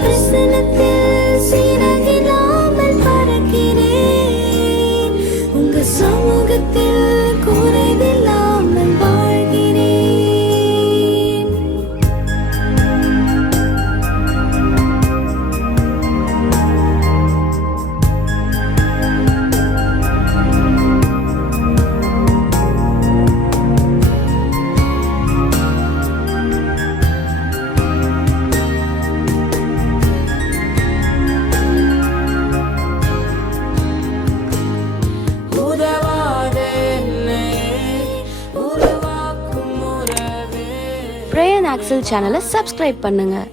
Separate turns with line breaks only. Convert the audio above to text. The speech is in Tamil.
பிரசனத்தில் சிறகில்லாமல் பறக்கிறேன். உங்க சமூகத்தில்
பிரேயன் ஆக்சல் சேனலை சப்ஸ்கிரைப் பண்ணுங்கள்